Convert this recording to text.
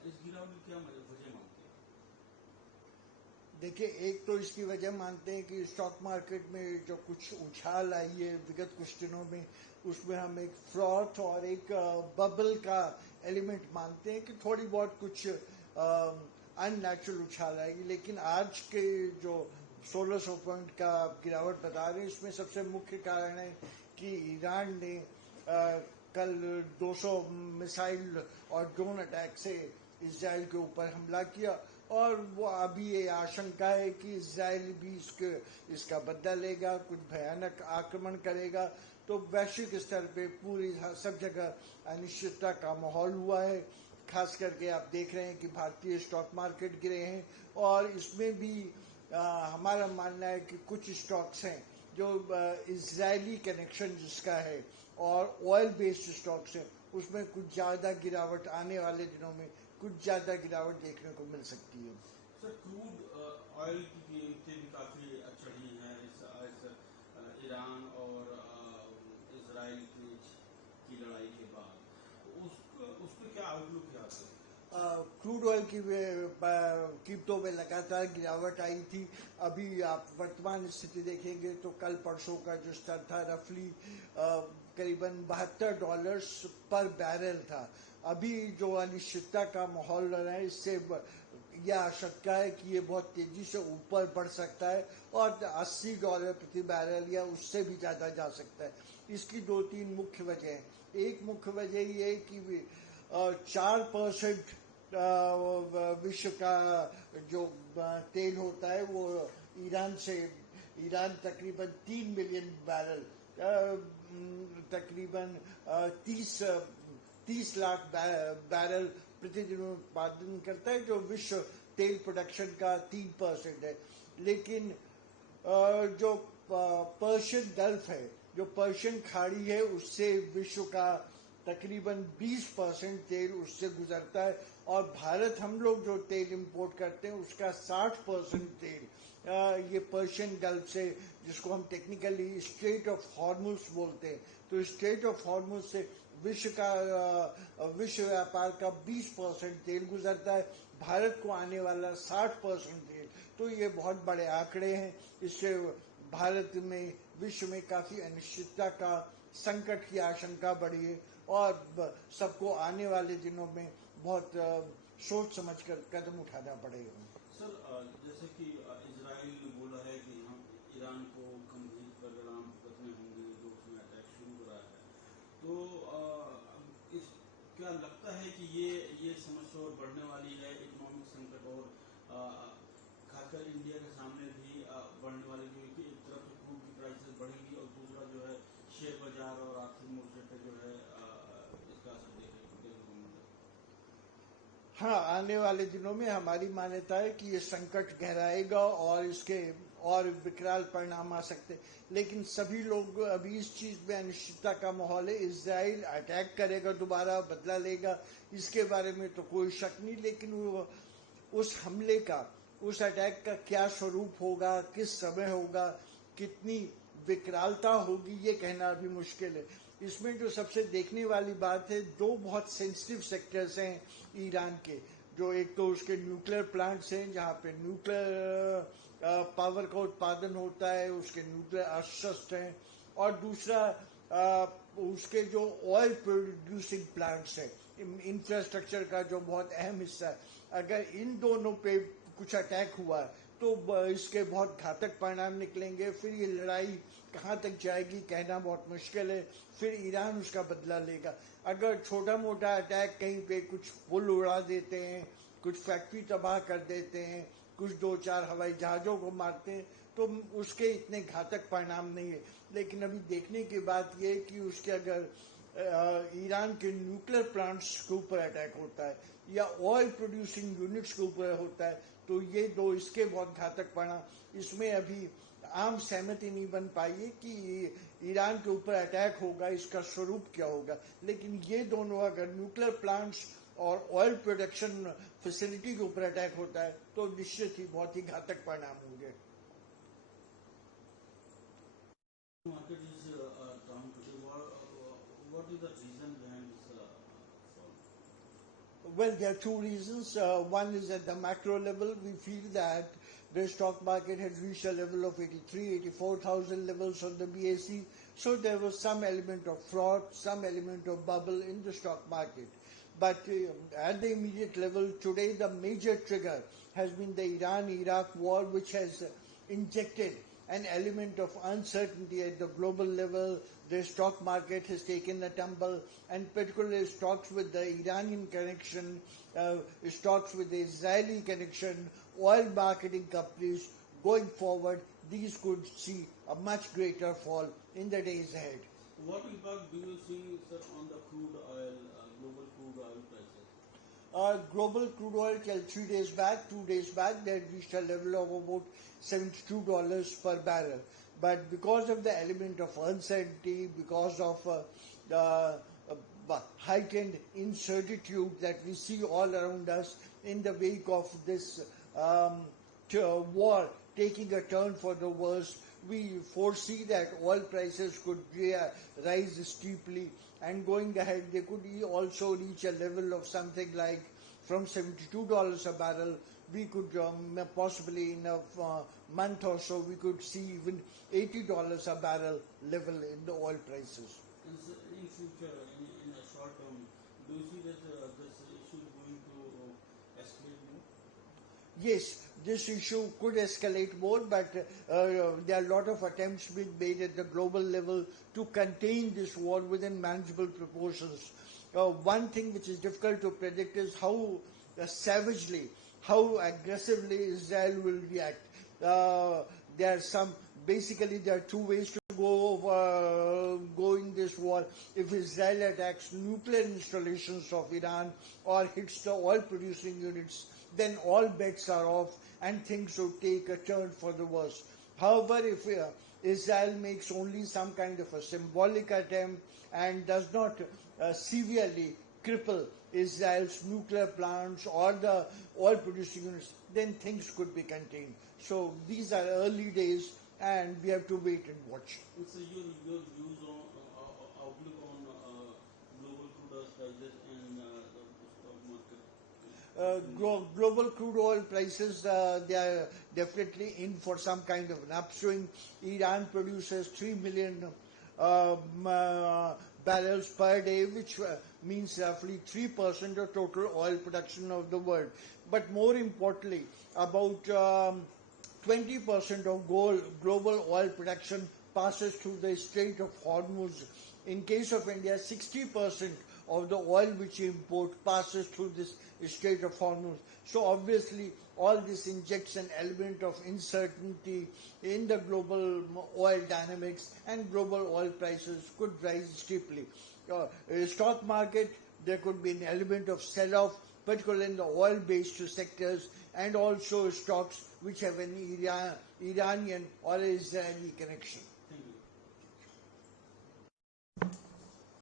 इस गिरावट की क्या वजह मानते हैं? देखिए, एक तो इसकी वजह मानते हैं कि स्टॉक मार्केट में जो कुछ उछाल आई है विगत कुछ दिनों में, उसमें हम एक फ्रॉथ और एक बबल का एलिमेंट मानते हैं कि थोड़ी बहुत कुछ अननेचुरल उछाल आएगी। लेकिन आज के जो 1600 पॉइंट का गिरावट बता रहे हैं, इसमें सबसे मुख्य कारण है कि ईरान ने कल 200 मिसाइल और ड्रोन अटैक से इजराइल के ऊपर हमला किया, और वो अभी ये आशंका है कि इजराइल भी इसका बदला लेगा, कुछ भयानक आक्रमण करेगा। तो वैश्विक स्तर पे पूरी सब जगह अनिश्चितता का माहौल हुआ है। खास करके आप देख रहे हैं कि भारतीय स्टॉक मार्केट गिरे हैं, और इसमें भी हमारा मानना है कि कुछ स्टॉक्स हैं जो इजरायली कनेक्शन जिसका है और ऑयल बेस्ड स्टॉक्स हैं, उसमें कुछ ज़्यादा गिरावट आने वाले दिनों में कुछ ज़्यादा गिरावट देखने को मिल सकती है। सर, क्रूड ऑयल की कीमतें भी काफ़ी चढ़ी हैं इस ईरान और इसराइल की लड़ाई के बाद। तो उस पर क्या आउटलुक है आपका? क्रूड ऑयल की कीमतों में लगातार गिरावट आई थी। अभी आप वर्तमान स्थिति देखेंगे तो कल परसों का जो स्तर था रफली करीबन $72 पर बैरल था। अभी जो अनिश्चितता का माहौल रहा है, इससे यह आशंका है कि ये बहुत तेजी से ऊपर बढ़ सकता है और $80 प्रति बैरल या उससे भी ज्यादा जा सकता है। इसकी 2-3 मुख्य वजह है। एक मुख्य वजह ये है कि 4% विश्व का जो तेल होता है वो ईरान तकरीबन 3 मिलियन बैरल, तकरीबन 30 लाख बैरल प्रतिदिन उत्पादन करता है, जो विश्व तेल प्रोडक्शन का 3% है। लेकिन जो पर्शियन गल्फ है, जो पर्शियन खाड़ी है, उससे विश्व का तकरीबन 20% तेल उससे गुजरता है, और भारत हम लोग जो तेल इंपोर्ट करते हैं उसका 60% तेल ये पर्शियन गल्फ से, जिसको हम टेक्निकली स्ट्रेट ऑफ हॉर्मुज बोलते हैं, तो स्ट्रेट ऑफ हॉर्मुज से विश्व व्यापार का 20% तेल गुजरता है, भारत को आने वाला 60% तेल। तो ये बहुत बड़े आंकड़े हैं। इससे भारत में विश्व में काफी अनिश्चितता का संकट की आशंका बढ़ी है, और सबको आने वाले दिनों में बहुत सोच समझकर कदम उठाना पड़ेगा। सर, जैसे कि इजराइल ने बोला है कि हम ईरान को गंभीर परिणाम भुगतने होंगे जो उसने अटैक शुरू करा है। तो क्या लगता है कि ये समस्या और बढ़ने वाली है, इकोनॉमिक संकट और खासकर इंडिया के सामने भी बढ़ने वाली, क्योंकि एक तरफ तो क्रूड की प्राइसेस बढ़ेंगी और दूसरा जो है शेयर बाजार और आर्थिक मोर्चे पे जो है इसका असर देखने को मिलेगा। हाँ, आने वाले दिनों में हमारी मान्यता है कि ये संकट गहराएगा और इसके और विकराल परिणाम आ सकते। लेकिन सभी लोग अभी इस चीज में अनिश्चितता का माहौल है। इजराइल अटैक करेगा, दोबारा बदला लेगा, इसके बारे में तो कोई शक नहीं। लेकिन वो उस हमले का, उस अटैक का क्या स्वरूप होगा, किस समय होगा, कितनी विकरालता होगी, ये कहना अभी मुश्किल है। इसमें जो सबसे देखने वाली बात है, दो बहुत सेंसिटिव सेक्टर्स हैं ईरान के। जो एक तो उसके न्यूक्लियर प्लांट्स हैं जहाँ पे न्यूक्लियर पावर का उत्पादन होता है, उसके न्यूक्लियर अस्त्र हैं, और दूसरा उसके जो ऑयल प्रोड्यूसिंग प्लांट्स हैं, इंफ्रास्ट्रक्चर का जो बहुत अहम हिस्सा है। अगर इन दोनों पे कुछ अटैक हुआ तो इसके बहुत घातक परिणाम निकलेंगे। फिर ये लड़ाई कहाँ तक जाएगी कहना बहुत मुश्किल है। फिर ईरान उसका बदला लेगा। अगर छोटा मोटा अटैक कहीं पे कुछ पुल उड़ा देते हैं, कुछ फैक्ट्री तबाह कर देते हैं, कुछ 2-4 हवाई जहाजों को मारते हैं, तो उसके इतने घातक परिणाम नहीं है। लेकिन अभी देखने की बात यह है कि उसके अगर ईरान के न्यूक्लियर प्लांट्स के ऊपर अटैक होता है या ऑयल प्रोड्यूसिंग यूनिट्स के ऊपर होता है, तो ये दो इसके बहुत घातक परिणाम। इसमें अभी आम सहमति नहीं बन पाई है कि ईरान के ऊपर अटैक होगा, इसका स्वरूप क्या होगा। लेकिन ये दोनों, अगर न्यूक्लियर प्लांट्स और ऑयल प्रोडक्शन फैसिलिटी के ऊपर अटैक होता है, तो निश्चित ही बहुत ही घातक परिणाम होंगे। Market is down today. What is the reason behind this fall? Well, there are two reasons. One is at the macro level, we feel that the stock market had reached a level of 84,000 levels on the BSE. So there was some element of fraud, some element of bubble in the stock market. But at the immediate level, today the major trigger has been the Iran-Iraq war, which has injected an element of uncertainty at the global level. The stock market has taken a tumble, and particularly stocks with the Iranian connection, stocks with the Israeli connection, oil marketing companies going forward, these could see a much greater fall in the days ahead. What impact do you see, sir, on the crude oil, global crude oil prices? Global crude oil till 2 days back, they had reached a level of about $72 per barrel. But because of the element of uncertainty, because of the heightened incertitude that we see all around us in the wake of this war taking a turn for the worse, we foresee that oil prices could rise steeply, and going ahead they could also reach a level of something like from $72 a barrel. We could possibly in a month or so we could see even $80 a barrel level in the oil prices. In future, in a short term, do you see that this issue is going to escalate more? Yes, this issue could escalate more, but there are a lot of attempts being made at the global level to contain this war within manageable proportions. One thing which is difficult to predict is how savagely, how aggressively Israel will react. There are two ways to go in this war. If Israel attacks nuclear installations of Iran or hits the oil producing units, then all bets are off and things would take a turn for the worse. However, if Israel makes only some kind of a symbolic attempt and does not severely cripple Israel's nuclear plants or the oil producing units, then things could be contained. So these are early days and we have to wait and watch. So your views on outlook on global crude oil prices and the stock market? Global crude oil prices, they are definitely in for some kind of an upswing. Iran produces 3 million barrels per day, which means roughly 3% of total oil production of the world. But more importantly, about 20% of global oil production passes through the Strait of Hormuz. In case of India, 60% of the oil which we import passes through this Strait of Hormuz. So obviously, all this injects an element of uncertainty in the global oil dynamics, and global oil prices could rise steeply. Stock market, there could be an element of sell-off, particularly in the oil-based sectors, and also stocks which have an Iranian or Israeli connection.